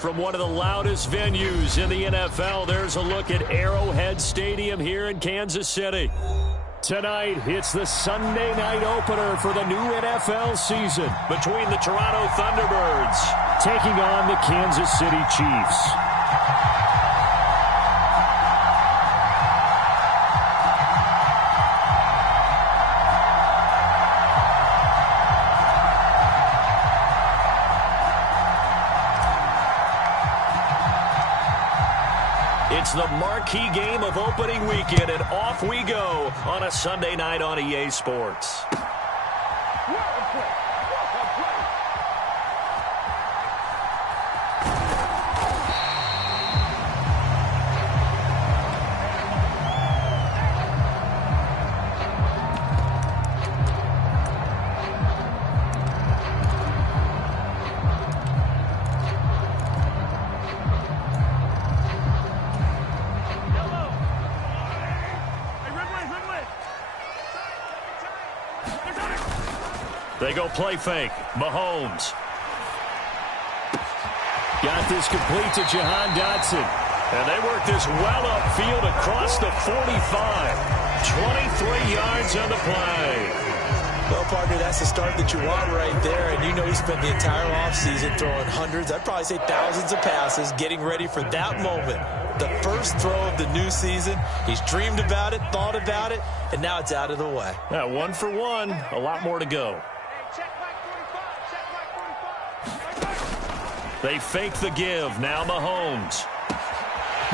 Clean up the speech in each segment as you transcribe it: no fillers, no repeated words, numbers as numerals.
From one of the loudest venues in the NFL, there's a look at Arrowhead Stadium here in Kansas City. Tonight, it's the Sunday night opener for the new NFL season between the Toronto Thunderbirds taking on the Kansas City Chiefs. It's the marquee game of opening weekend, and off we go on a Sunday night on EA Sports. They go play fake. Mahomes. Got this complete to Jahan Dotson. And they work this well upfield across the 45. 23 yards on the play. Well, partner, that's the start that you want right there. And you know he spent the entire offseason throwing hundreds, I'd probably say thousands of passes, getting ready for that moment. The first throw of the new season. He's dreamed about it, thought about it, and now it's out of the way. Yeah, 1 for 1. A lot more to go. They fake the give. Now Mahomes.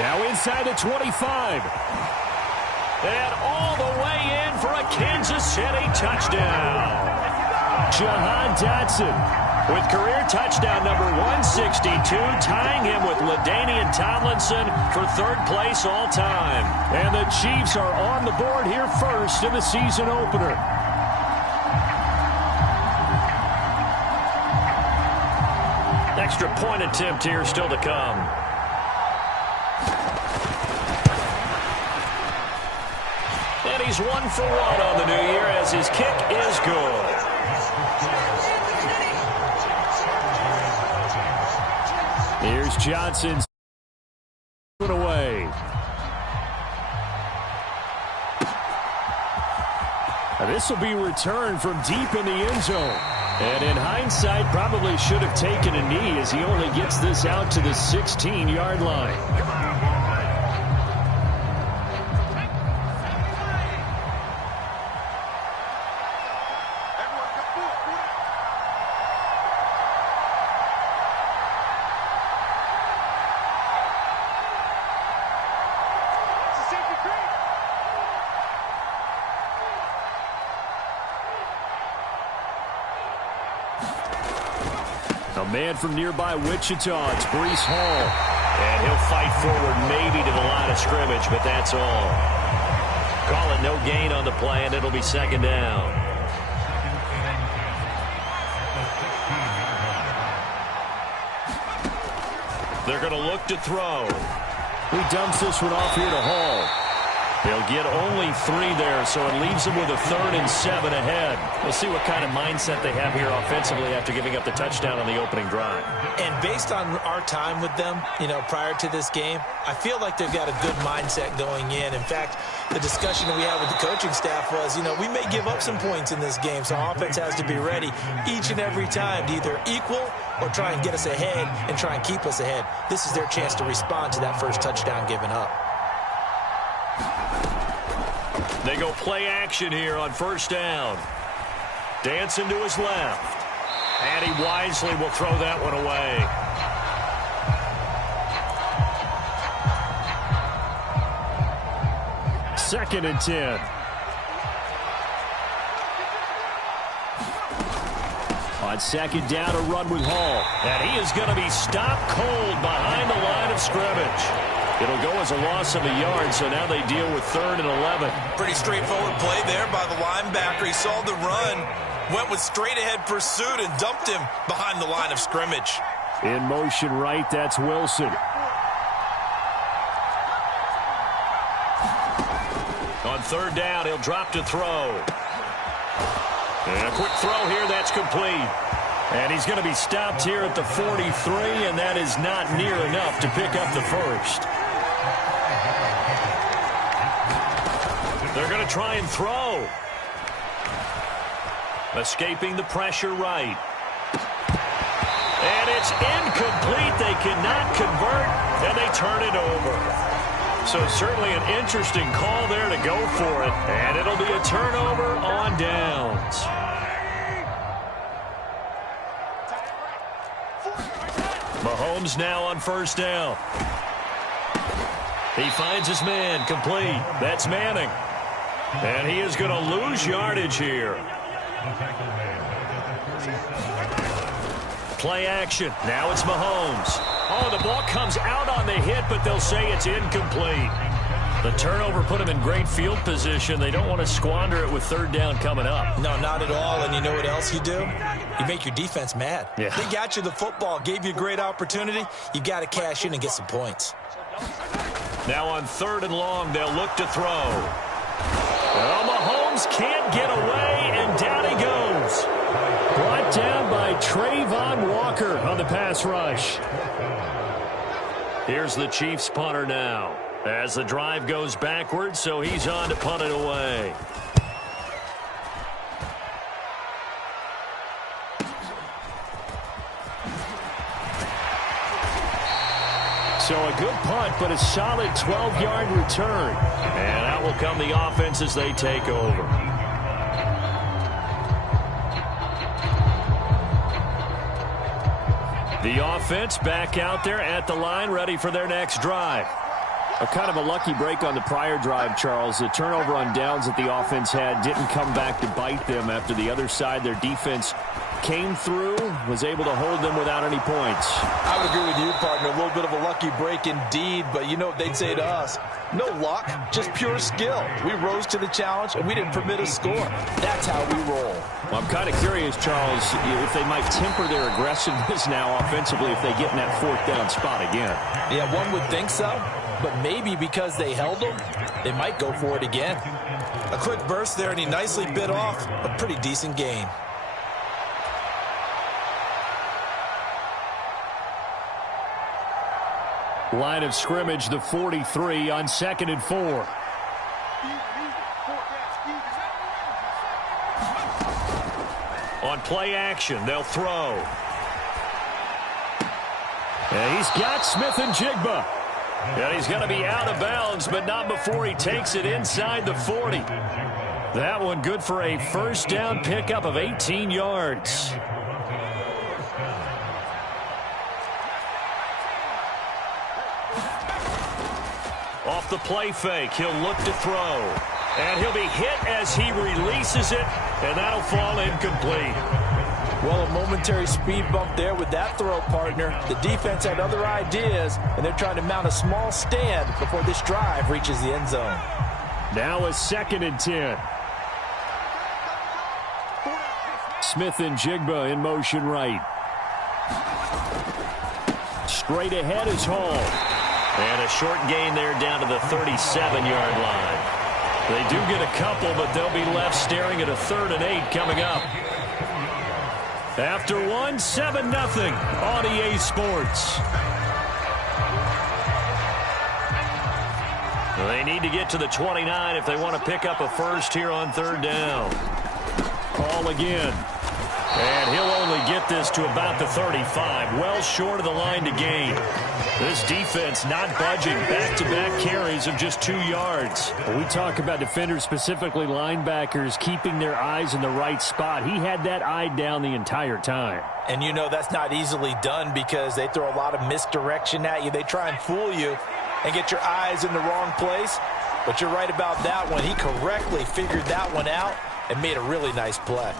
Now inside the 25. And all the way in for a Kansas City touchdown. Jahan Dotson with career touchdown number 162, tying him with LaDainian Tomlinson for third place all time. And the Chiefs are on the board here first in the season opener. Extra point attempt here still to come. And he's 1 for 1 on the new year as his kick is good. Here's Johnson away. Now this will be returned from deep in the end zone. And in hindsight, probably should have taken a knee as he only gets this out to the 16-yard line. A man from nearby Wichita, it's Breece Hall. And he'll fight forward maybe to the line of scrimmage, but that's all. Call it no gain on the play, and it'll be second down. They're going to look to throw. He dumps this one off here to Hall. They'll get only 3 there, so it leaves them with a 3rd and 7 ahead. We'll see what kind of mindset they have here offensively after giving up the touchdown on the opening drive. And based on our time with them, prior to this game, I feel like they've got a good mindset going in. In fact, the discussion that we had with the coaching staff was, we may give up some points in this game, so offense has to be ready each and every time to either equal or try and get us ahead and try and keep us ahead. This is their chance to respond to that first touchdown given up. They go play action here on first down. Dancing to his left. And he wisely will throw that one away. Second and 10. On second down, a run with Hall. And he is going to be stopped cold behind the line of scrimmage. It'll go as a loss of a yard, so now they deal with 3rd and 11. Pretty straightforward play there by the linebacker. He saw the run, went with straight-ahead pursuit, and dumped him behind the line of scrimmage. In motion right, that's Wilson. On 3rd down, he'll drop to throw. And a quick throw here, that's complete. And he's going to be stopped here at the 43, and that is not near enough to pick up the first. They're going to try and throw. Escaping the pressure right. And it's incomplete. They cannot convert, and they turn it over. So certainly an interesting call there to go for it. And it'll be a turnover on downs. Mahomes now on first down. He finds his man complete. That's Manning. And he is going to lose yardage here. Play action. Now it's Mahomes. Oh, the ball comes out on the hit, but they'll say it's incomplete. The turnover put him in great field position. They don't want to squander it with third down coming up. No, not at all. And you know what else you do? You make your defense mad. Yeah. They got you the football, gave you a great opportunity. You got to cash in and get some points. Now on third and long, they'll look to throw. Well, Mahomes can't get away, and down he goes. Brought down by Trayvon Walker on the pass rush. Here's the Chiefs punter now. As the drive goes backwards, so he's on to punt it away. So a good punt, but a solid 12-yard return. And out will come the offense as they take over. The offense back out there at the line, ready for their next drive. A kind of a lucky break on the prior drive, Charles. The turnover on downs that the offense had didn't come back to bite them after the other side. Their defense came through, was able to hold them without any points. I would agree with you, partner. A little bit of a lucky break indeed, but you know what they'd say to us? No luck, just pure skill. We rose to the challenge, and we didn't permit a score. That's how we roll. Well, I'm kind of curious, Charles, if they might temper their aggressiveness now offensively if they get in that fourth down spot again. Yeah, one would think so, but maybe because they held them, they might go for it again. A quick burst there, and he nicely bit off a pretty decent gain. Line of scrimmage, the 43 on 2nd and 4. On play action, they'll throw. And he's got Smith and Jigba. And he's going to be out of bounds, but not before he takes it inside the 40. That one good for a first down pickup of 18 yards. Off the play fake, he'll look to throw. And he'll be hit as he releases it, and that'll fall incomplete. Well, a momentary speed bump there with that throw, partner. The defense had other ideas, and they're trying to mount a small stand before this drive reaches the end zone. Now a 2nd and 10. Smith and Jigba in motion right. Straight ahead is Hall. And a short gain there down to the 37-yard line. They do get a couple, but they'll be left staring at a 3rd and 8 coming up. After one, 7-0 on EA Sports. They need to get to the 29 if they want to pick up a first here on 3rd down. Call again. And he'll only get this to about the 35, well short of the line to gain. This defense not budging, back-to-back carries of just 2 yards. We talk about defenders, specifically linebackers, keeping their eyes in the right spot. He had that eye down the entire time. And you know that's not easily done because they throw a lot of misdirection at you. They try and fool you and get your eyes in the wrong place. But you're right about that one. He correctly figured that one out and made a really nice play.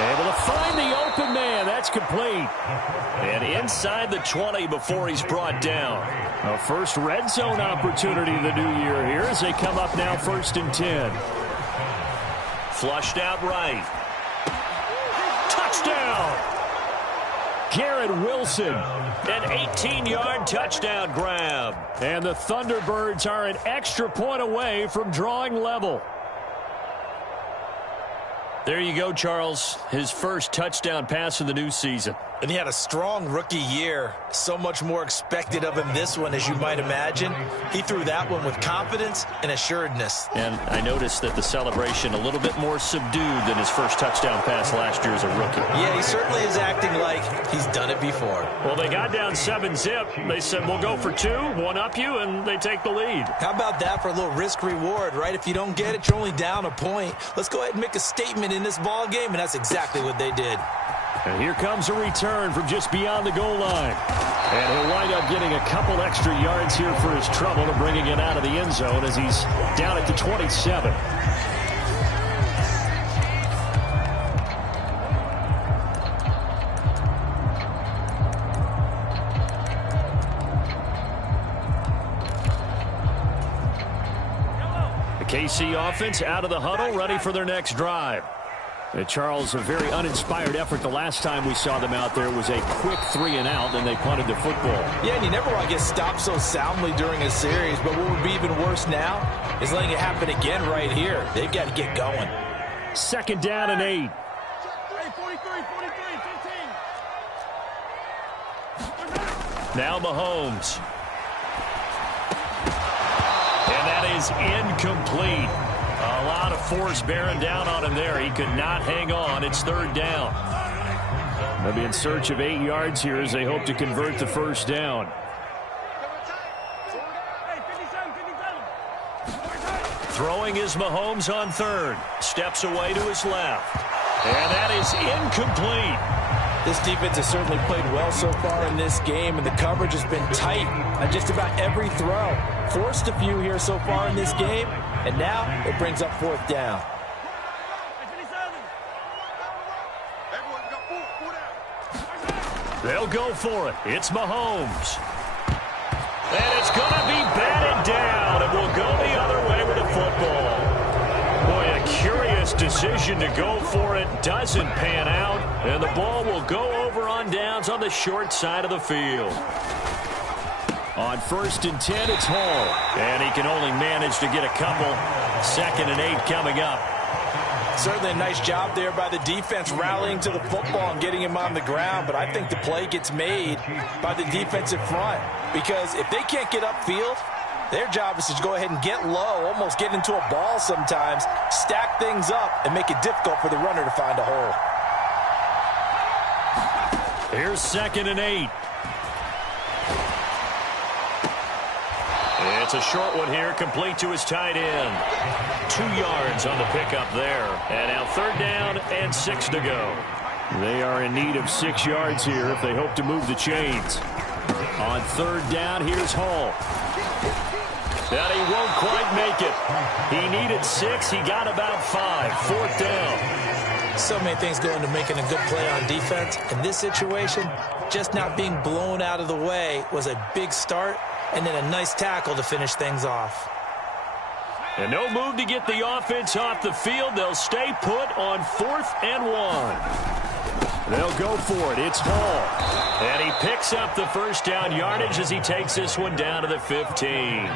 Able to find the open man. That's complete. And inside the 20 before he's brought down. A first red zone opportunity of the new year here as they come up now 1st and 10. Flushed out right. Touchdown! Garrett Wilson, an 18-yard touchdown grab. And the Thunderbirds are an extra point away from drawing level. There you go, Charles. His first touchdown pass of the new season. And he had a strong rookie year. So much more expected of him this one, as you might imagine. He threw that one with confidence and assuredness. And I noticed that the celebration a little bit more subdued than his first touchdown pass last year as a rookie. Yeah, he certainly is acting like he's done it before. Well, they got down 7-zip. They said, we'll go for 2, one up you, and they take the lead. How about that for a little risk-reward, right? If you don't get it, you're only down a point. Let's go ahead and make a statement in this ball game, and that's exactly what they did. And here comes a return from just beyond the goal line. And he'll wind up getting a couple extra yards here for his trouble to bringing it out of the end zone as he's down at the 27. The KC offense out of the huddle, ready for their next drive. Charles, a very uninspired effort the last time we saw them out there was a quick 3-and-out, and they punted the football. Yeah, and you never want to get stopped so soundly during a series, but what would be even worse now is letting it happen again right here. They've got to get going. 2nd down and 8. Now Mahomes. And that is incomplete. A lot of force bearing down on him there. He could not hang on. It's 3rd down. They'll be in search of 8 yards here as they hope to convert the first down. Throwing is Mahomes on 3rd. Steps away to his left. And that is incomplete. This defense has certainly played well so far in this game, and the coverage has been tight on just about every throw. Forced a few here so far in this game, and now it brings up 4th down. They'll go for it. It's Mahomes. And it's going to be batted down, and we'll go the other way with the football. Boy, a curious decision to go for it. Doesn't pan out, and the ball will go over on downs on the short side of the field. On 1st and 10, it's Hall. And he can only manage to get a couple. 2nd and 8 coming up. Certainly a nice job there by the defense rallying to the football and getting him on the ground, but I think the play gets made by the defensive front, because if they can't get upfield, their job is to go ahead and get low, almost get into a ball sometimes, stack things up, and make it difficult for the runner to find a hole. Here's 2nd and 8. It's a short one here, complete to his tight end. 2 yards on the pickup there. And now 3rd down and 6 to go. They are in need of 6 yards here if they hope to move the chains. On 3rd down, here's Hall. And he won't quite make it. He needed 6. He got about 5. 4th down. So many things go into making a good play on defense. In this situation, just not being blown out of the way was a big start, and then a nice tackle to finish things off. And no move to get the offense off the field. They'll stay put on 4th and 1. They'll go for it. It's Hall. And he picks up the first down yardage as he takes this one down to the 15.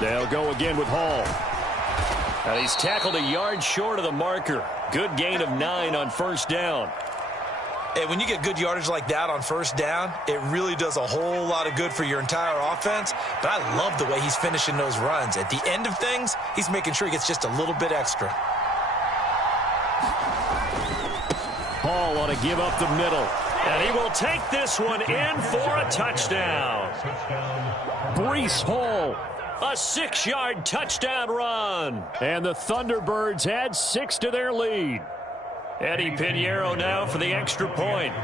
They'll go again with Hall. And he's tackled a yard short of the marker. Good gain of 9 on 1st down. And when you get good yardage like that on 1st down, it really does a whole lot of good for your entire offense. But I love the way he's finishing those runs. At the end of things, he's making sure he gets just a little bit extra. Hall ought to give up the middle. And he will take this one in for a touchdown. Breece Hall. A 6-yard touchdown run. And the Thunderbirds add 6 to their lead. Eddie Pinheiro now for the extra point.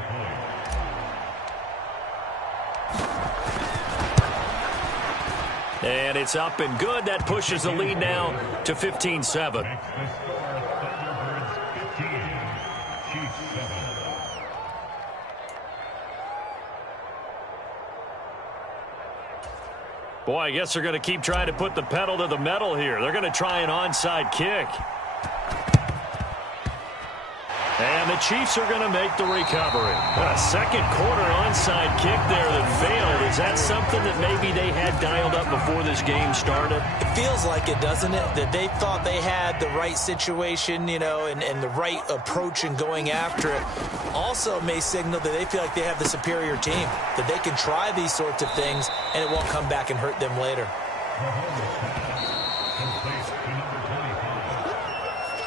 And it's up and good. That pushes the lead now to 15-7. Boy, I guess they're going to keep trying to put the pedal to the metal here. They're going to try an onside kick. And And the Chiefs are going to make the recovery. A second quarter onside kick there that failed. Is that something that maybe they had dialed up before this game started? It feels like it, doesn't it? That they thought they had the right situation, you know, and the right approach in going after it. Also may signal that they feel like they have the superior team, that they can try these sorts of things and it won't come back and hurt them later.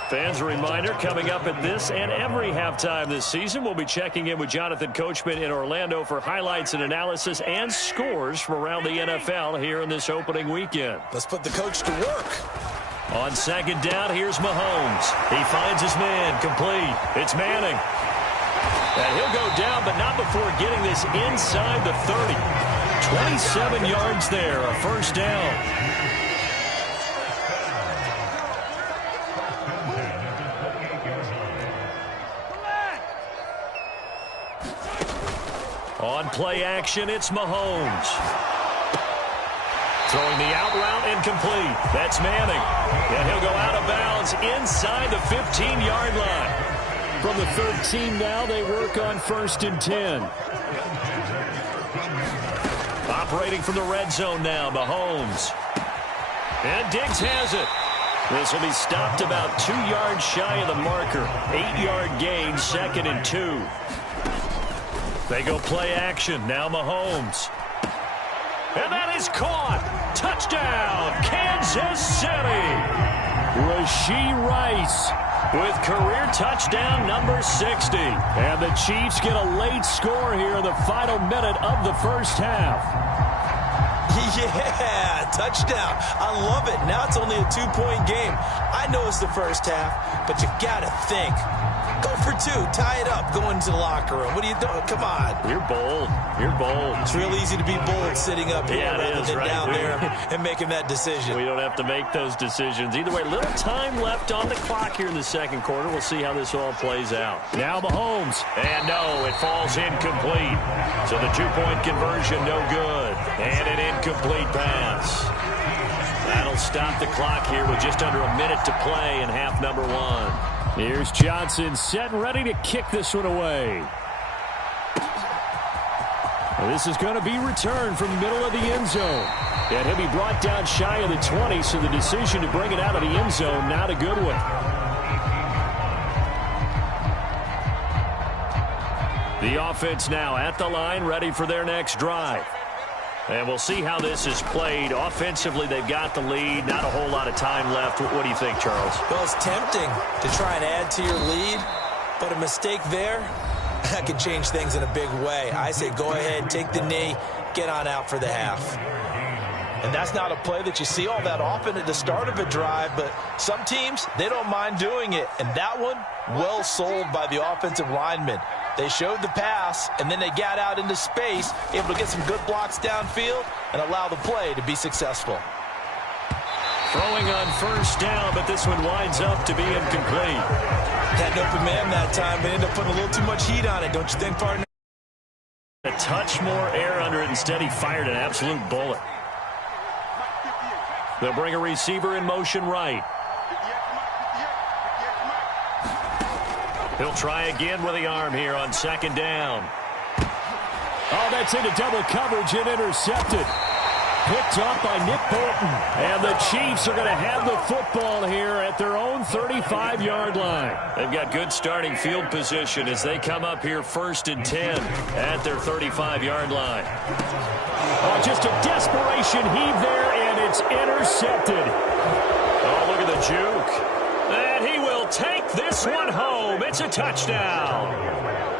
Fans, a reminder, coming up at this and every halftime this season, we'll be checking in with Jonathan Coachman in Orlando for highlights and analysis and scores from around the NFL here in this opening weekend. Let's put the coach to work. On second down, here's Mahomes. He finds his man, complete. It's Manning. And he'll go down, but not before getting this inside the 30. 27 yards there, a first down. On play action, it's Mahomes. Throwing the out route incomplete. That's Manning. And he'll go out of bounds inside the 15-yard line. From the 13 now, they work on 1st and 10. Operating from the red zone now, Mahomes. And Diggs has it. This will be stopped about 2 yards shy of the marker. 8-yard gain, 2nd and 2. They go play action. Now Mahomes. And that is caught. Touchdown, Kansas City. Rashee Rice with career touchdown number 60. And the Chiefs get a late score here in the final minute of the first half. Yeah, touchdown. I love it. Now it's only a 2-point game. I know it's the first half, but you got to think. Go for 2. Tie it up. Go into the locker room. What are you doing? Come on. You're bold. You're bold. It's real easy to be bold sitting up here rather than right down there and making that decision. We don't have to make those decisions. Either way, little time left on the clock here in the second quarter. We'll see how this all plays out. Now Mahomes. And no, it falls incomplete. So the 2-point conversion no good. And an incomplete pass. That'll stop the clock here with just under a minute to play in half number 1. Here's Johnson set and ready to kick this one away. Well, this is going to be returned from the middle of the end zone. And he'll be brought down shy of the 20, so the decision to bring it out of the end zone, not a good one. The offense now at the line, ready for their next drive. And we'll see how this is played. Offensively, they've got the lead. Not a whole lot of time left. What do you think, Charles? Well, it's tempting to try and add to your lead, but a mistake there, that could change things in a big way. I say go ahead, take the knee, get on out for the half. And that's not a play that you see all that often at the start of a drive, but some teams, they don't mind doing it. And that one, well sold by the offensive lineman. They showed the pass, and then they got out into space, able to get some good blocks downfield and allow the play to be successful. Throwing on first down, but this one winds up to be incomplete. Had an open man that time, but ended up putting a little too much heat on it, don't you think, partner? A touch more air under it. Instead, he fired an absolute bullet. They'll bring a receiver in motion right. He'll try again with the arm here on second down. Oh, that's into double coverage and intercepted. Picked up by Nick Bolton. And the Chiefs are going to have the football here at their own 35-yard line. They've got good starting field position as they come up here 1st and 10 at their 35-yard line. Oh, just a desperation heave there, and it's intercepted. Oh, look at the juke. And he will take this one home. It's a touchdown.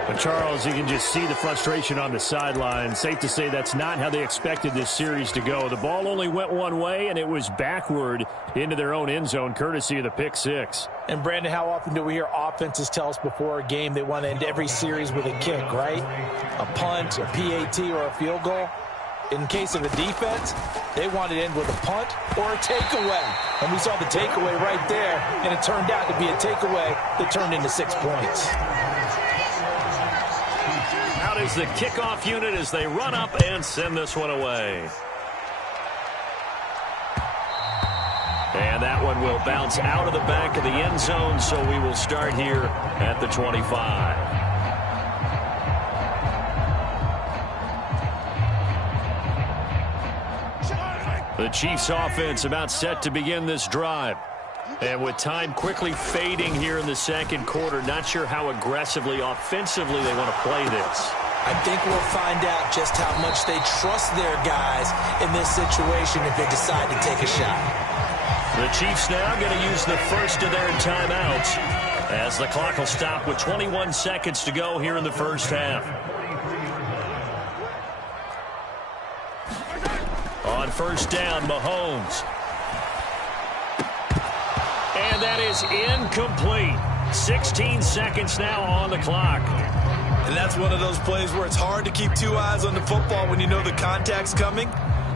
But Charles, you can just see the frustration on the sideline. Safe to say that's not how they expected this series to go. The ball only went one way, and it was backward into their own end zone, courtesy of the pick six. And, Brandon, how often do we hear offenses tell us before a game they want to end every series with a kick, right? A punt, a PAT, or a field goal. In case of a defense, they want to end with a punt or a takeaway. And we saw the takeaway right there, and it turned out to be a takeaway that turned into 6 points. Out is the kickoff unit as they run up and send this one away. And that one will bounce out of the back of the end zone, so we will start here at the 25. The Chiefs offense about set to begin this drive. And with time quickly fading here in the second quarter, not sure how aggressively, offensively they want to play this. I think we'll find out just how much they trust their guys in this situation if they decide to take a shot. The Chiefs now going to use the first of their timeouts as the clock will stop with 21 seconds to go here in the first half. On first down, Mahomes. And that is incomplete. 16 seconds now on the clock. And that's one of those plays where it's hard to keep two eyes on the football when you know the contact's coming,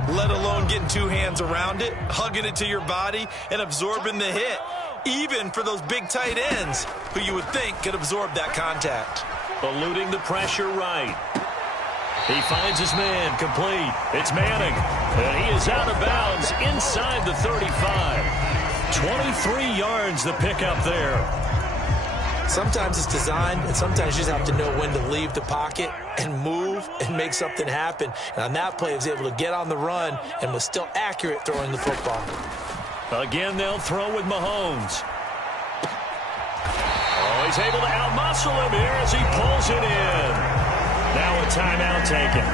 let alone getting two hands around it, hugging it to your body, and absorbing the hit, even for those big tight ends who you would think could absorb that contact. Eluding the pressure right. He finds his man, complete. It's Manning, and he is out of bounds inside the 35. 23 yards the pickup there. Sometimes it's designed, and sometimes you just have to know when to leave the pocket and move and make something happen. And on that play, he was able to get on the run and was still accurate throwing the football. Again, they'll throw with Mahomes. Oh, he's able to outmuscle him here as he pulls it in. Now a timeout taken.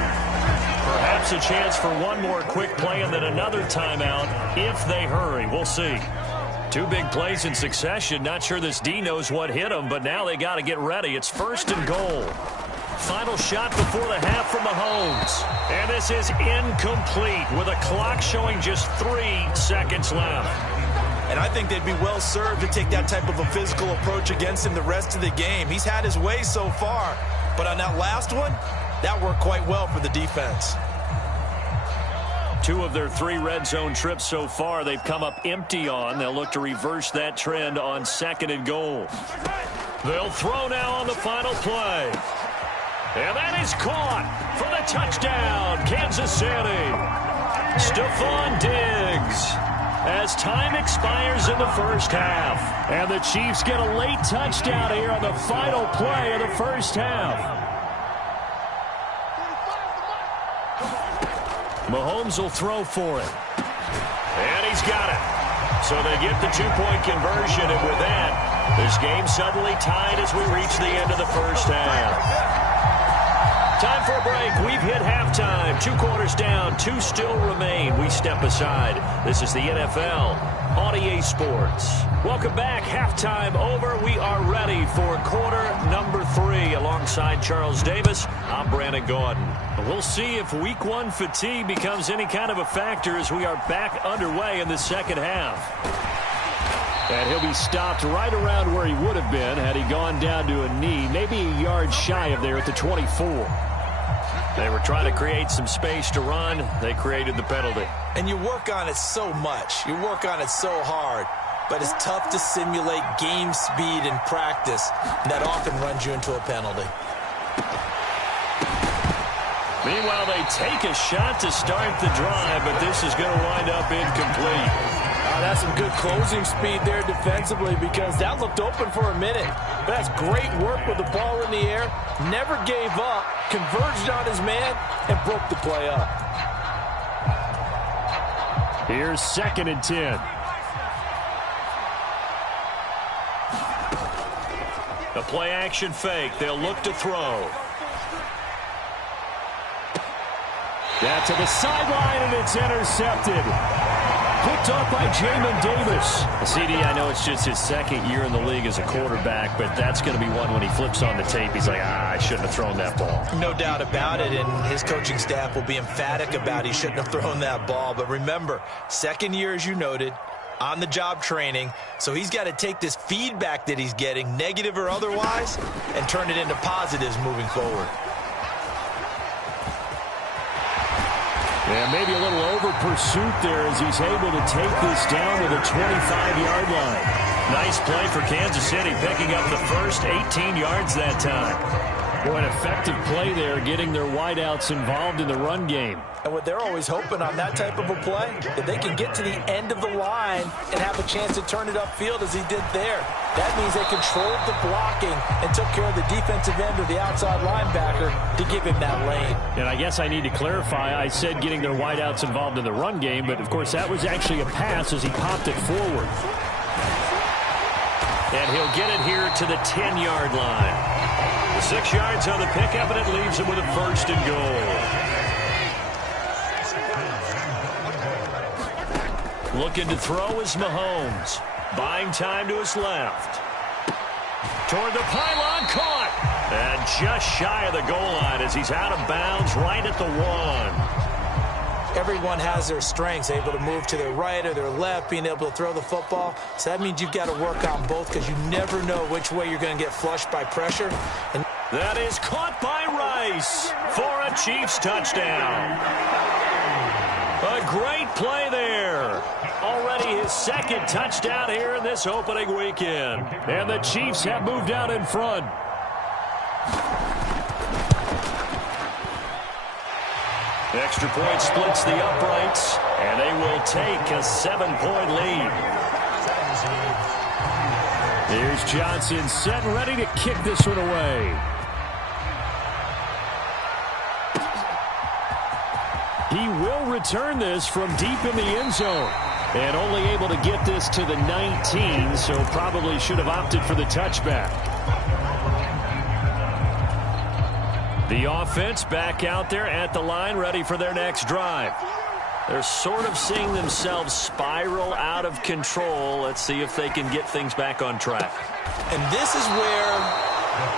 Perhaps a chance for one more quick play and then another timeout if they hurry. We'll see. Two big plays in succession. Not sure this D knows what hit him, but now they got to get ready. It's first and goal. Final shot before the half from Mahomes. And this is incomplete with a clock showing just 3 seconds left. And I think they'd be well served to take that type of a physical approach against him the rest of the game. He's had his way so far, but on that last one, that worked quite well for the defense. 2 of their 3 red zone trips so far they've come up empty on. They'll look to reverse that trend on second and goal. They'll throw now on the final play. And that is caught for the touchdown, Kansas City. Stephon Diggs as time expires in the first half. And the Chiefs get a late touchdown here on the final play of the first half. Mahomes will throw for it. And he's got it. So they get the 2-point conversion, and with that, this game suddenly tied as we reach the end of the first half. Time for a break. We've hit halftime. 2 quarters down. 2 still remain. We step aside. This is the NFL on EA Sports. Welcome back. Halftime over. We are ready for quarter number 3. Alongside Charles Davis, I'm Brandon Gaudin. We'll see if week 1 fatigue becomes any kind of a factor as we are back underway in the second half. And he'll be stopped right around where he would have been had he gone down to a knee, maybe a yard shy of there at the 24. They were trying to create some space to run. They created the penalty. And you work on it so much. You work on it so hard. But it's tough to simulate game speed in practice. And that often runs you into a penalty. Meanwhile, they take a shot to start the drive, but this is going to wind up incomplete. That's some good closing speed there defensively because that looked open for a minute. That's great work with the ball in the air. Never gave up, converged on his man, and broke the play up. Here's 2nd and 10. A play action fake. They'll look to throw. Down to the sideline, and it's intercepted. Picked up by Jamin Davis. CD, I know it's just his 2nd year in the league as a quarterback, but that's going to be one when he flips on the tape. He's like, I shouldn't have thrown that ball. No doubt about it, and his coaching staff will be emphatic about he shouldn't have thrown that ball. But remember, 2nd year, as you noted, on-the-job training, so he's got to take this feedback that he's getting, negative or otherwise, and turn it into positives moving forward. Yeah, maybe a little over-pursuit there as he's able to take this down to the 25-yard line. Nice play for Kansas City, picking up the first 18 yards that time. Well, an effective play there, getting their wideouts involved in the run game. And what they're always hoping on that type of a play, if they can get to the end of the line and have a chance to turn it upfield as he did there, that means they controlled the blocking and took care of the defensive end or the outside linebacker to give him that lane. And I guess I need to clarify, I said getting their wideouts involved in the run game, but of course that was actually a pass as he popped it forward. And he'll get it here to the 10-yard line. The 6 yards on the pickup, and it leaves him with a 1st and goal. Looking to throw is Mahomes. Buying time to his left. Toward the pylon, caught. And just shy of the goal line as he's out of bounds right at the 1. Everyone has their strengths, able to move to their right or their left, being able to throw the football. So that means you've got to work on both because you never know which way you're going to get flushed by pressure. And that is caught by Rice for a Chiefs touchdown. A great play there. Already his 2nd touchdown here in this opening weekend. And the Chiefs have moved out in front. Extra point splits the uprights, and they will take a 7-point lead. Here's Johnson set and ready to kick this one away. He will return this from deep in the end zone. And only able to get this to the 19, so probably should have opted for the touchback. The offense back out there at the line, ready for their next drive. They're sort of seeing themselves spiral out of control. Let's see if they can get things back on track. And this is where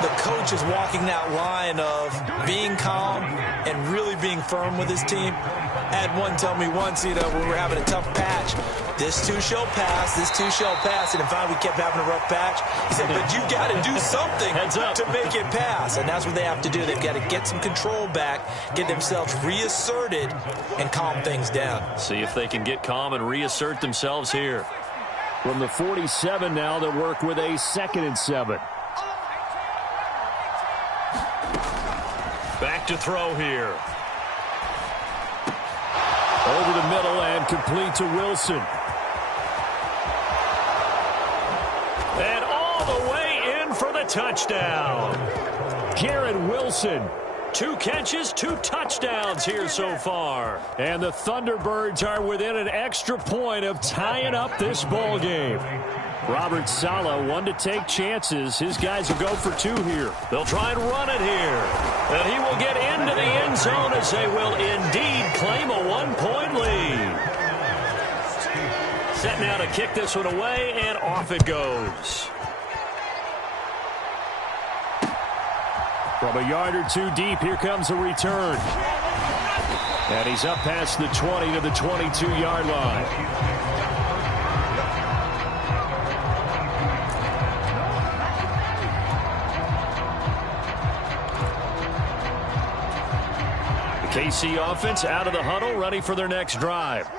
the coach is walking that line of being calm and really being firm with his team. I had one tell me once, when we were having a tough patch, this too shall pass, this too shall pass. And in fact, we kept having a rough patch. He said, but you got to do something to make it pass. And that's what they have to do. They've got to get some control back, get themselves reasserted, and calm things down. See if they can get calm and reassert themselves here. From the 47 now, they'll work with a 2nd and 7. Back to throw here. Over the middle and complete to Wilson. And all the way in for the touchdown. Garrett Wilson. 2 catches, 2 touchdowns here so far. And the Thunderbirds are within an extra point of tying up this ball game. Robert Saleh, one to take chances. His guys will go for 2 here. They'll try and run it here. And he will get into the end zone as they will indeed claim a 1-point lead. Set now to kick this one away, and off it goes. From a yard or 2 deep, here comes a return. And he's up past the 20 to the 22-yard line. KC offense out of the huddle, ready for their next drive.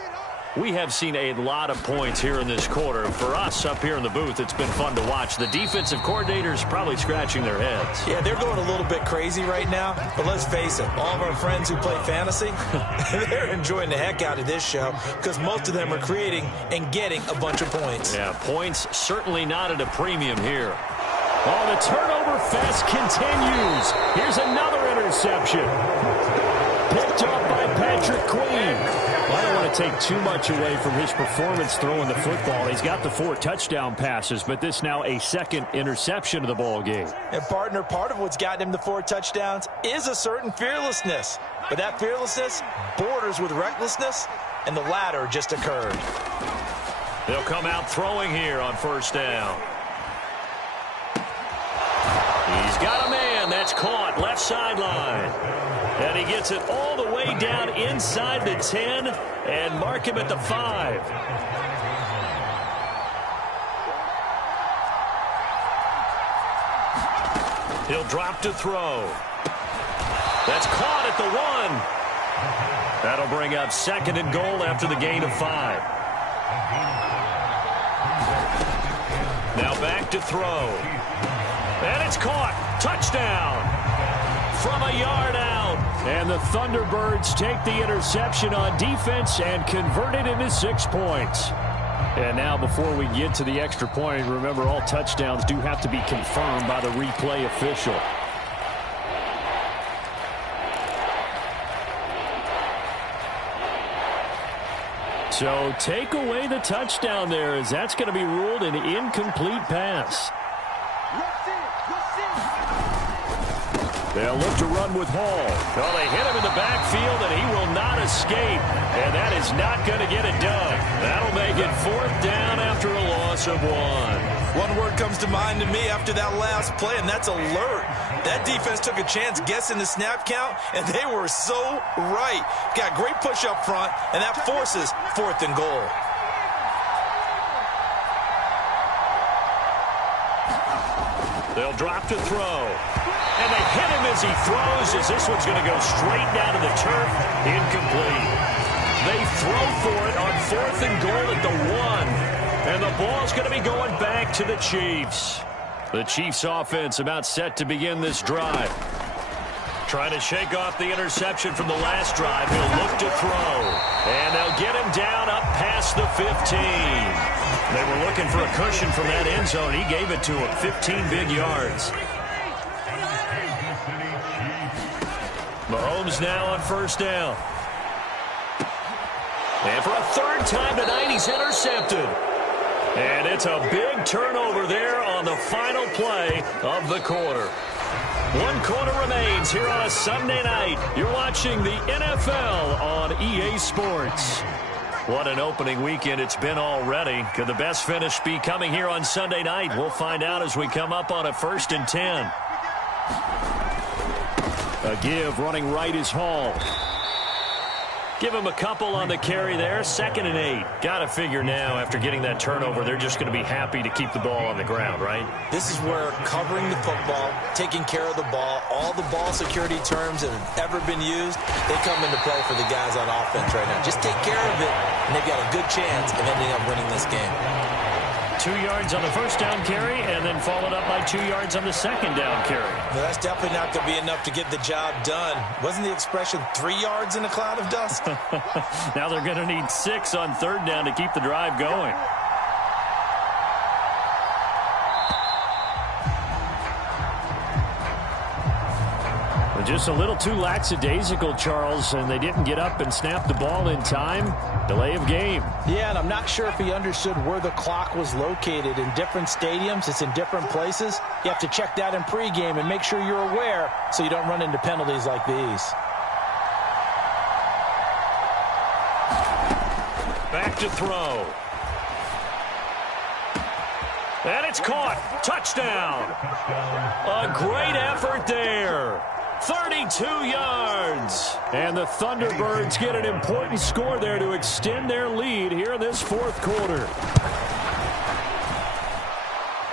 We have seen a lot of points here in this quarter. For us up here in the booth, it's been fun to watch. The defensive coordinators probably scratching their heads. Yeah, they're going a little bit crazy right now. But let's face it, all of our friends who play fantasy, they're enjoying the heck out of this show because most of them are creating and getting a bunch of points. Yeah, points certainly not at a premium here. Oh, the turnover fest continues. Here's another interception. Picked up by Patrick Queen. Well, I don't want to take too much away from his performance throwing the football. He's got the 4 touchdown passes, but this now a 2nd interception of the ball game. And, partner, part of what's gotten him the 4 touchdowns is a certain fearlessness. But that fearlessness borders with recklessness, and the latter just occurred. They'll come out throwing here on 1st down. He's got a man. That's caught left sideline. And he gets it all the way down inside the 10 and mark him at the 5. He'll drop to throw. That's caught at the 1. That'll bring up 2nd and goal after the gain of 5. Now back to throw. And it's caught. Touchdown. from a yard out. And the Thunderbirds take the interception on defense and convert it into 6 points. And now before we get to the extra point, remember all touchdowns do have to be confirmed by the replay official. So take away the touchdown there, as that's going to be ruled an incomplete pass. They'll look to run with Hall. Well, they hit him in the backfield, and he will not escape. And that is not going to get it done. That'll make it 4th down after a loss of 1. One word comes to mind to me after that last play, and that's alert. That defense took a chance guessing the snap count, and they were so right. Got great push up front, and that forces 4th and goal. They'll drop to throw. And they hit him as he throws, as this one's going to go straight down to the turf. Incomplete. They throw for it on 4th and goal at the 1. And the ball's going to be going back to the Chiefs. The Chiefs offense about set to begin this drive. Trying to shake off the interception from the last drive. He'll look to throw. And they'll get him down up past the 15. They were looking for a cushion from that end zone. He gave it to him. 15 big yards. Mahomes now on 1st down. And for a 3rd time tonight, he's intercepted. And it's a big turnover there on the final play of the quarter. 1 quarter remains here on a Sunday night. You're watching the NFL on EA Sports. What an opening weekend it's been already. Could the best finish be coming here on Sunday night? We'll find out as we come up on a 1st and 10. A give running right is Hall. Give him a couple on the carry there. 2nd and 8. Got to figure now after getting that turnover, they're just going to be happy to keep the ball on the ground, right? This is where covering the football, taking care of the ball, all the ball security terms that have ever been used, they come into play for the guys on offense right now. Just take care of it, and they've got a good chance of ending up winning this game. 2 yards on the 1st down carry, and then followed up by 2 yards on the 2nd down carry. No, that's definitely not going to be enough to get the job done. Wasn't the expression 3 yards in a cloud of dust? Now they're going to need 6 on 3rd down to keep the drive going. Just a little too lackadaisical, Charles, and they didn't get up and snap the ball in time. Delay of game. Yeah, and I'm not sure if he understood where the clock was located. In different stadiums, it's in different places. You have to check that in pregame and make sure you're aware so you don't run into penalties like these. Back to throw. And it's caught. Touchdown. A great effort there. 32 yards. And the Thunderbirds get an important score there to extend their lead here in this 4th quarter.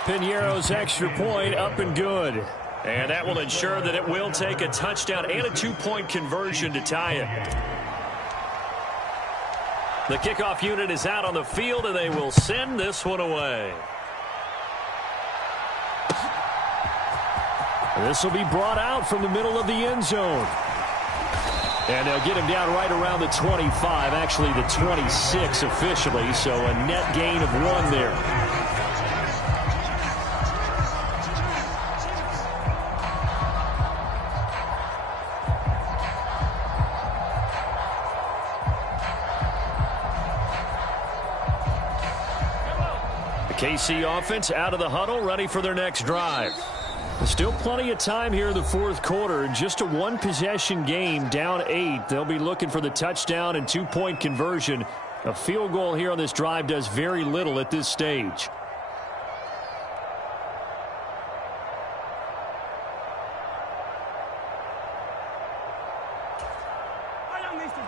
Piñeiro's extra point up and good. And that will ensure that it will take a touchdown and a 2-point conversion to tie it. The kickoff unit is out on the field, and they will send this one away. This will be brought out from the middle of the end zone. And they'll get him down right around the 25, actually the 26 officially, so a net gain of 1 there. The KC offense out of the huddle, ready for their next drive. Still plenty of time here in the 4th quarter. Just a 1-possession game, down 8. They'll be looking for the touchdown and 2-point conversion. A field goal here on this drive does very little at this stage.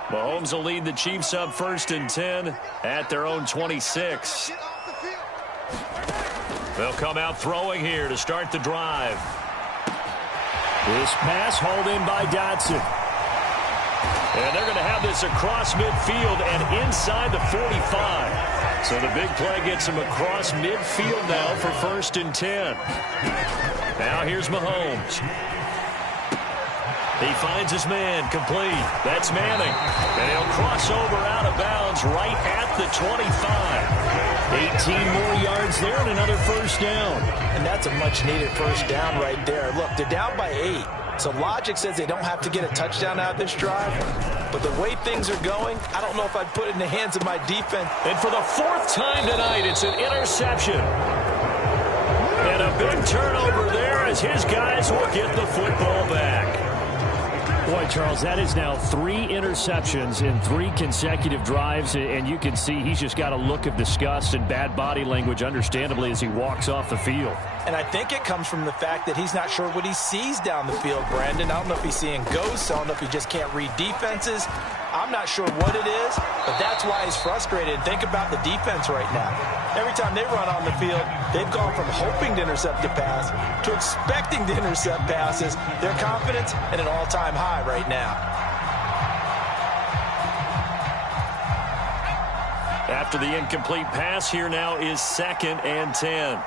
Mahomes will lead the Chiefs up 1st and 10 at their own 26. They'll come out throwing here to start the drive. This pass hauled in by Dotson. And they're going to have this across midfield and inside the 45. So the big play gets them across midfield now for 1st and 10. Now here's Mahomes. He finds his man complete. That's Manning. And he'll cross over out of bounds right at the 25. 18 more yards there and another first down. And that's a much-needed first down right there. Look, they're down by 8. So logic says they don't have to get a touchdown out of this drive. But the way things are going, I don't know if I'd put it in the hands of my defense. And for the 4th time tonight, it's an interception. And a big turnover there as his guys will get the football back. Boy, Charles, that is now 3 interceptions in 3 consecutive drives, and you can see he's just got a look of disgust and bad body language, understandably, as he walks off the field. And I think it comes from the fact that he's not sure what he sees down the field, Brandon. I don't know if he's seeing ghosts. I don't know if he just can't read defenses. I'm not sure what it is, but that's why he's frustrated. Think about the defense right now. Every time they run on the field, they've gone from hoping to intercept a pass to expecting to intercept passes. Their confidence at an all-time high right now. After the incomplete pass, here now is 2nd and 10.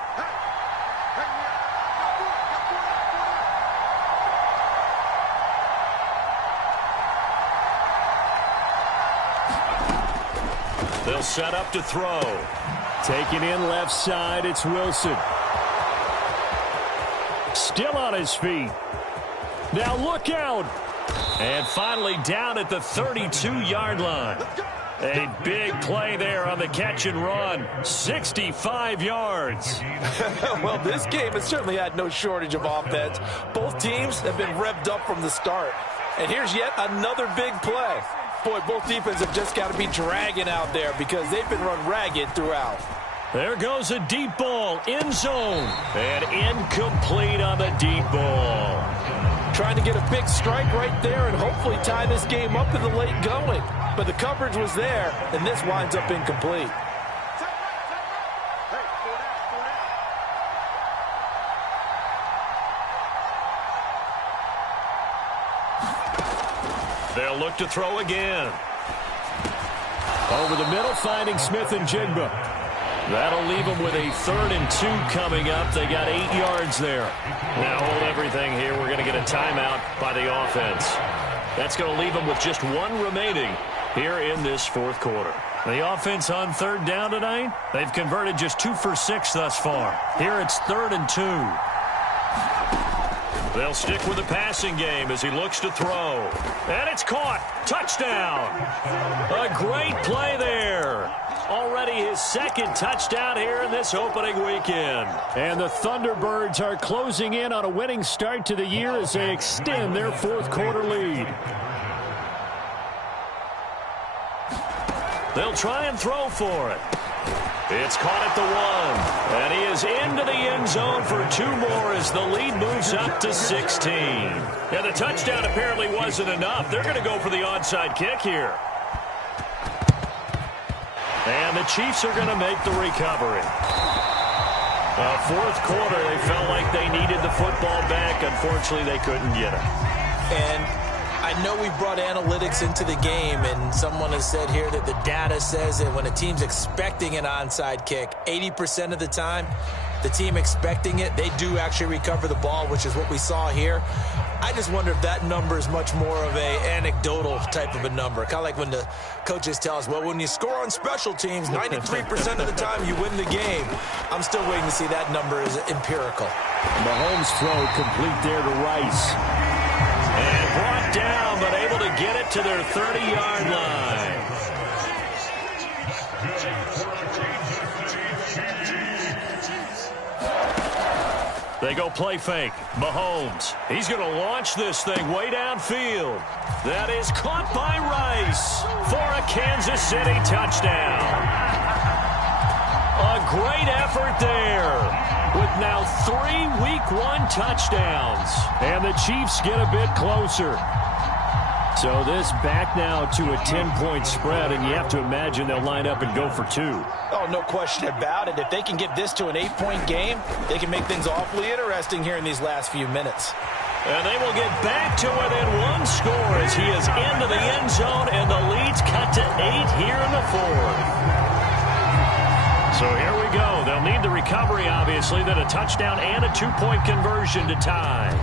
They'll set up to throw. Taking in left side, it's Wilson. Still on his feet. Now look out. And finally down at the 32-yard line. A big play there on the catch and run. 65 yards. Well, this game has certainly had no shortage of offense. Both teams have been revved up from the start. And here's yet another big play. Boy, both defenses have just got to be dragging out there because they've been run ragged throughout. There goes a deep ball, end zone, and incomplete on the deep ball. Trying to get a big strike right there and hopefully tie this game up in the late going. But the coverage was there, and this winds up incomplete. They'll look to throw again. Over the middle, finding Smith and Jigba. That'll leave them with a 3rd and 2 coming up. They got 8 yards there. Now hold everything here. We're going to get a timeout by the offense. That's going to leave them with just 1 remaining here in this 4th quarter. The offense on 3rd down tonight, they've converted just 2 for 6 thus far. Here it's 3rd and 2. They'll stick with the passing game as he looks to throw. And it's caught. Touchdown. A great play there. Already his 2nd touchdown here in this opening weekend. And the Thunderbirds are closing in on a winning start to the year as they extend their 4th quarter lead. They'll try and throw for it. It's caught at the 1. And he is into the end zone for 2 more as the lead moves up to 16. And the touchdown apparently wasn't enough. They're going to go for the onside kick here. And the Chiefs are going to make the recovery. 4th quarter, they felt like they needed the football back. Unfortunately, they couldn't get it. And I know we brought analytics into the game, and someone has said here that the data says that when a team's expecting an onside kick, 80% of the time, the team expecting it, they do actually recover the ball, which is what we saw here. I just wonder if that number is much more of a anecdotal type of a number. Kind of like when the coaches tell us, well, when you score on special teams, 93% of the time you win the game. I'm still waiting to see that number is empirical. Mahomes' throw complete there to Rice. And brought down, but able to get it to their 30-yard line. They go play fake. Mahomes. He's going to launch this thing way downfield. That is caught by Rice for a Kansas City touchdown. A great effort there with now 3 Week 1 touchdowns. And the Chiefs get a bit closer. So this back now to a 10-point spread, and you have to imagine they'll line up and go for 2. Oh, no question about it. If they can get this to an 8-point game, they can make things awfully interesting here in these last few minutes. And they will get back to within 1 score as he is into the end zone, and the lead's cut to 8 here in the 4th. So here we go. They'll need the recovery, obviously, then a touchdown and a 2-point conversion to tie.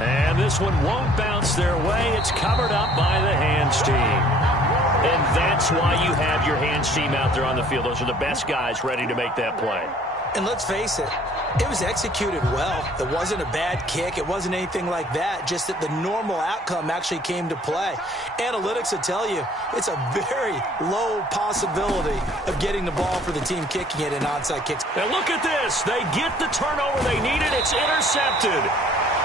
And this one won't bounce their way. It's covered up by the hands team. And that's why you have your hands team out there on the field. Those are the best guys ready to make that play. And let's face it, it was executed well. It wasn't a bad kick. It wasn't anything like that. Just that the normal outcome actually came to play. Analytics will tell you it's a very low possibility of getting the ball for the team kicking it in onside kicks. And look at this. They get the turnover they needed. It's intercepted.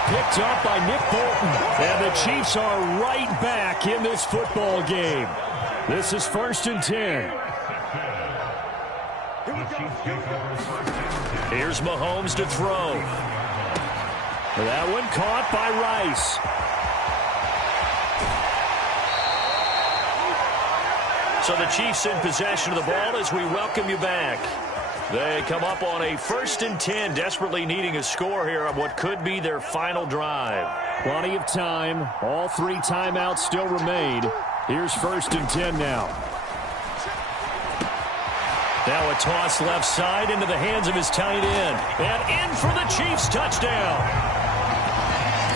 Picked up by Nick Bolton. And the Chiefs are right back in this football game. This is 1st and 10. Here's Mahomes to throw. That one caught by Rice. So the Chiefs in possession of the ball as we welcome you back. They come up on a 1st and 10, desperately needing a score here on what could be their final drive. Plenty of time. All 3 timeouts still remain. Here's 1st and 10 now. Now a toss left side into the hands of his tight end. And in for the Chiefs touchdown.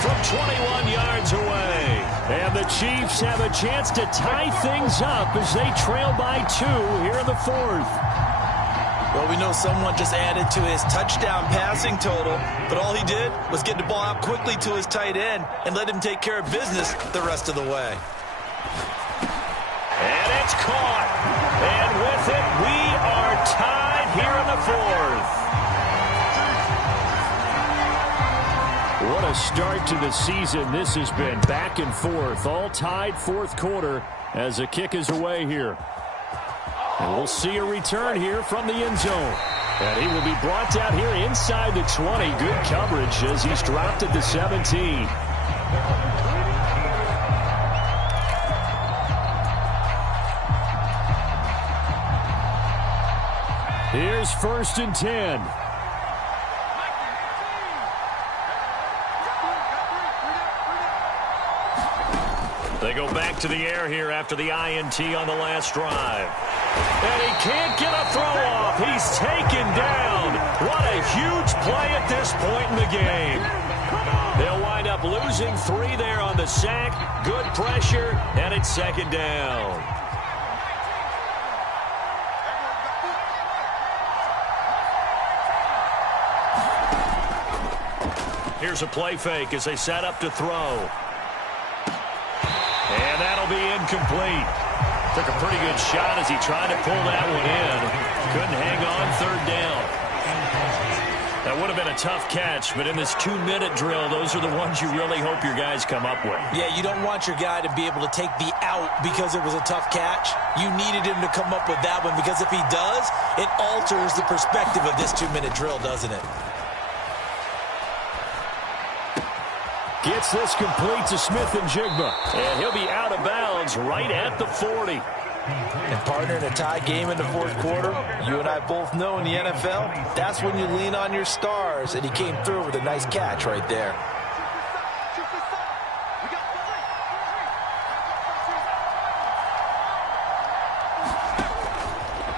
From 21 yards away. And the Chiefs have a chance to tie things up as they trail by 2 here in the 4th. Well, we know someone just added to his touchdown passing total, but all he did was get the ball out quickly to his tight end and let him take care of business the rest of the way. And it's caught. And with it, we are tied here in the 4th. What a start to the season this has been. Back and forth, all tied 4th quarter as the kick is away here. And we'll see a return here from the end zone. And he will be brought down here inside the 20. Good coverage as he's dropped at the 17. Here's 1st and 10. They go back to the air here after the INT on the last drive. And he can't get a throw off. He's taken down. What a huge play at this point in the game. They'll wind up losing 3 there on the sack. Good pressure, and it's 2nd down. Here's a play fake as they set up to throw. And that'll be incomplete. Took a pretty good shot as he tried to pull that one in. Couldn't hang on 3rd down. That would have been a tough catch, but in this 2-minute drill, those are the ones you really hope your guys come up with. Yeah, you don't want your guy to be able to take the out because it was a tough catch. You needed him to come up with that one because if he does, it alters the perspective of this 2-minute drill, doesn't it? Gets this complete to Smith-Njigba. And he'll be out of bounds right at the 40. And partner, in a tie game in the 4th quarter, you and I both know in the NFL, that's when you lean on your stars, and he came through with a nice catch right there.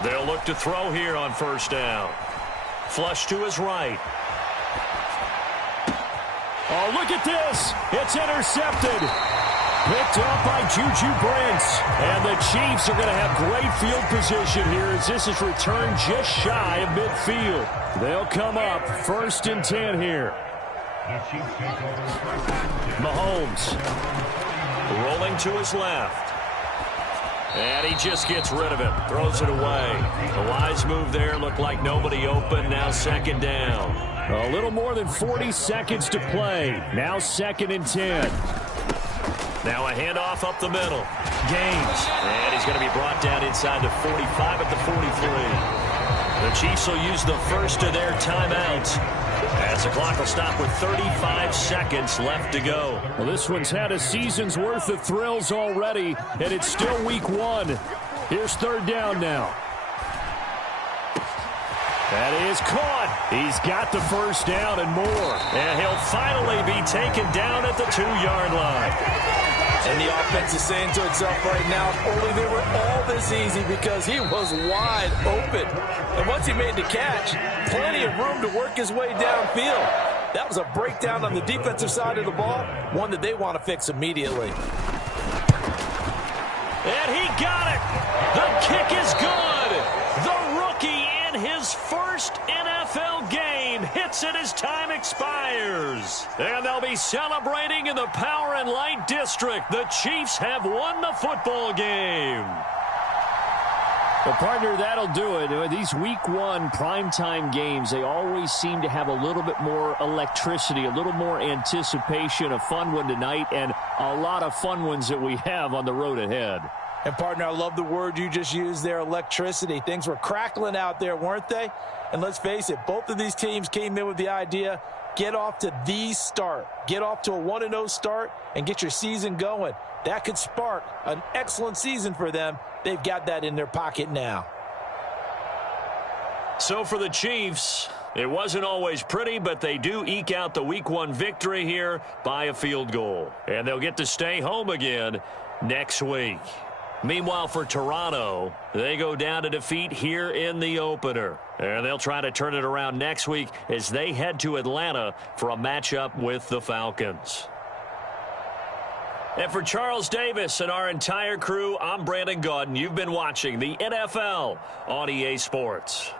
They'll look to throw here on 1st down. Flush to his right. Oh, look at this. It's intercepted. Picked up by Juju Brents. And the Chiefs are going to have great field position here as this is returned just shy of midfield. They'll come up 1st and 10 here. Mahomes rolling to his left. And he just gets rid of it. Throws it away. A wise move there. Looked like nobody open. Now 2nd down. A little more than 40 seconds to play. Now 2nd and 10. Now a handoff up the middle. Gaines. And he's going to be brought down inside the 45 at the 43. The Chiefs will use the first of their timeouts as the clock will stop with 35 seconds left to go. Well, this one's had a season's worth of thrills already, and it's still week 1. Here's 3rd down now. That is caught. He's got the 1st down and more. And he'll finally be taken down at the 2-yard line. And the offense is saying to itself right now, if only they were all this easy, because he was wide open. And once he made the catch, plenty of room to work his way downfield. That was a breakdown on the defensive side of the ball, one that they want to fix immediately. And he got it. The kick is good. The rookie in his first NFL game hits it as time expires. And they'll be celebrating in the Power and Light District. The Chiefs have won the football game. Well, partner, that'll do it. These Week 1 primetime games, they always seem to have a little bit more electricity, a little more anticipation. A fun one tonight, and a lot of fun ones that we have on the road ahead. And, partner, I love the word you just used there, electricity. Things were crackling out there, weren't they? And let's face it, both of these teams came in with the idea, get off to the start. Get off to a 1-0 start and get your season going. That could spark an excellent season for them. They've got that in their pocket now. So for the Chiefs, it wasn't always pretty, but they do eke out the Week 1 victory here by a field goal. And they'll get to stay home again next week. Meanwhile, for Toronto, they go down to defeat here in the opener. And they'll try to turn it around next week as they head to Atlanta for a matchup with the Falcons. And for Charles Davis and our entire crew, I'm Brandon Gaudin. You've been watching the NFL on EA Sports.